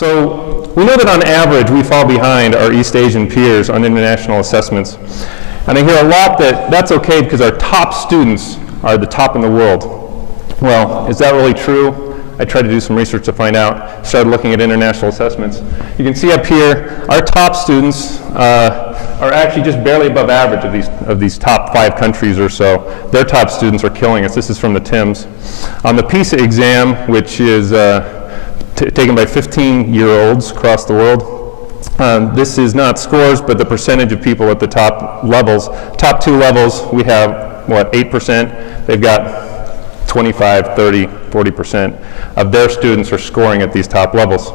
So we know that on average we fall behind our East Asian peers on international assessments. And I hear a lot that that's okay because our top students are the top in the world. Well, is that really true? I tried to do some research to find out, started looking at international assessments. You can see up here, our top students are actually just barely above average of these top 5 countries or so. Their top students are killing us. This is from the TIMSS. On the PISA exam, which is taken by 15-year-olds across the world, this is not scores, but the percentage of people at the top levels. Top 2 levels, we have, what, 8%? They've got 25, 30, 40% of their students are scoring at these top levels.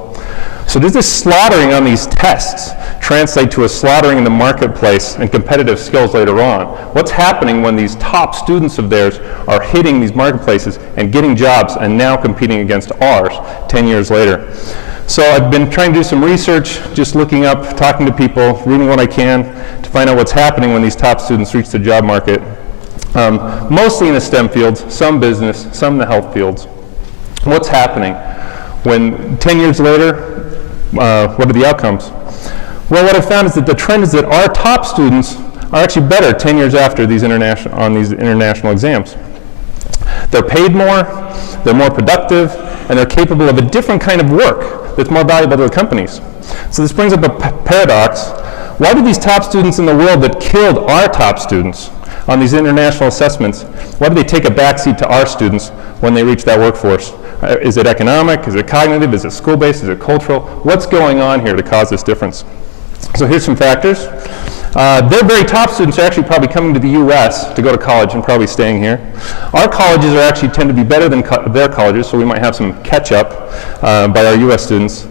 So does this slaughtering on these tests translate to a slaughtering in the marketplace and competitive skills later on? What's happening when these top students of theirs are hitting these marketplaces and getting jobs and now competing against ours 10 years later? So I've been trying to do some research, just looking up, talking to people, reading what I can to find out what's happening when these top students reach the job market. Mostly in the STEM fields, some business, some in the health fields. What's happening? When 10 years later, what are the outcomes? Well, what I found is that the trend is that our top students are actually better 10 years after on these international exams. They're paid more, they're more productive, and they're capable of a different kind of work that's more valuable to the companies. So this brings up a paradox. Why do these top students in the world that killed our top students on these international assessments, why do they take a backseat to our students when they reach that workforce? Is it economic? Is it cognitive? Is it school-based? Is it cultural? What's going on here to cause this difference? So here's some factors. Their very top students are actually probably coming to the U.S. to go to college and probably staying here. Our colleges are actually tend to be better than their colleges, so we might have some catch-up by our U.S. students.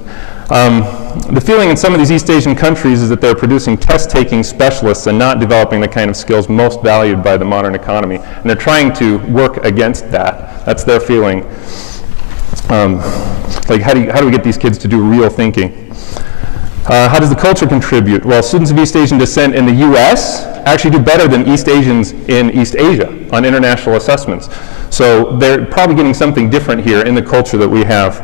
The feeling in some of these East Asian countries is that they're producing test-taking specialists and not developing the kind of skills most valued by the modern economy. And they're trying to work against that. That's their feeling. Like, how do we get these kids to do real thinking? How does the culture contribute? Well, students of East Asian descent in the U.S. actually do better than East Asians in East Asia on international assessments. So they're probably getting something different here in the culture that we have.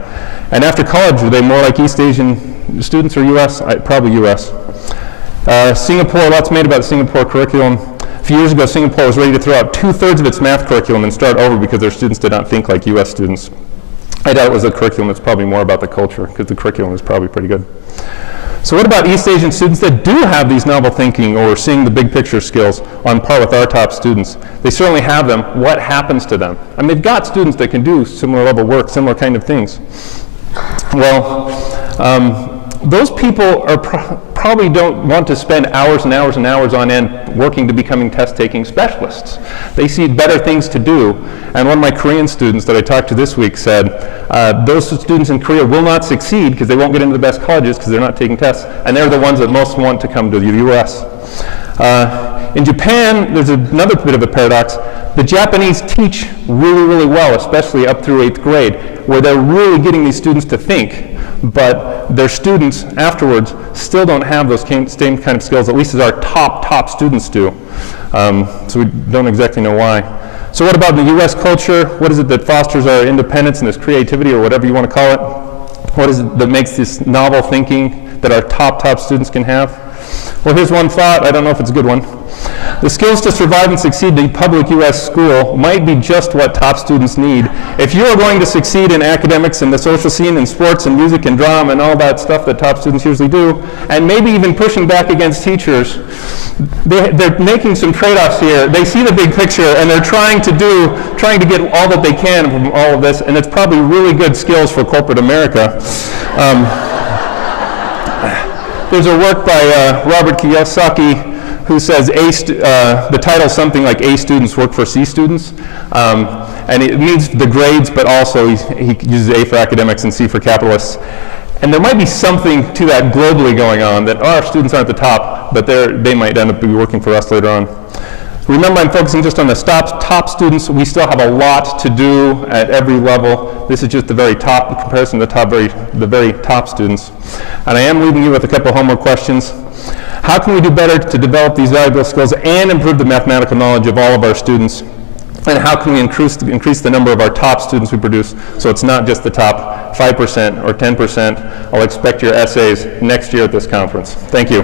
And after college, are they more like East Asian students or U.S.? Probably U.S. Singapore, lots made about the Singapore curriculum. A few years ago, Singapore was ready to throw out 2/3 of its math curriculum and start over because their students did not think like U.S. students. I doubt it was a curriculum. It's probably more about the culture because the curriculum is probably pretty good. So what about East Asian students that do have these novel thinking or seeing the big picture skills on par with our top students? They certainly have them. What happens to them? I mean, they've got students that can do similar level work, similar kind of things. Well, those people are probably don't want to spend hours and hours and hours on end working to becoming test-taking specialists. They see better things to do. And one of my Korean students that I talked to this week said, those students in Korea will not succeed because they won't get into the best colleges because they're not taking tests. And they're the ones that most want to come to the U.S. In Japan, there's another bit of a paradox. The Japanese teach really, really well, especially up through 8th grade, where they're really getting these students to think, but their students afterwards still don't have those same kind of skills, at least as our top students do. So we don't exactly know why. So what about the U.S. culture? What is it that fosters our independence and this creativity, or whatever you want to call it? What is it that makes this novel thinking that our top students can have? Well, here's one thought. I don't know if it's a good one. The skills to survive and succeed in public U.S. school might be just what top students need. If you are going to succeed in academics and the social scene and sports and music and drama and all that stuff that top students usually do, and maybe even pushing back against teachers, they're making some trade-offs here. They see the big picture and they're trying to get all that they can from all of this, and it's probably really good skills for corporate America. There's a work by Robert Kiyosaki who says the title is something like A students work for C students. And it means the grades, but also he uses A for academics and C for capitalists. And there might be something to that globally going on, that our students aren't at the top, but they might end up working for us later on. Remember, I'm focusing just on the top students. We still have a lot to do at every level. This is just the very top in comparison to the very top students. And I am leaving you with a couple homework questions. How can we do better to develop these valuable skills and improve the mathematical knowledge of all of our students? And how can we increase the number of our top students we produce so it's not just the top 5% or 10%. I'll expect your essays next year at this conference. Thank you.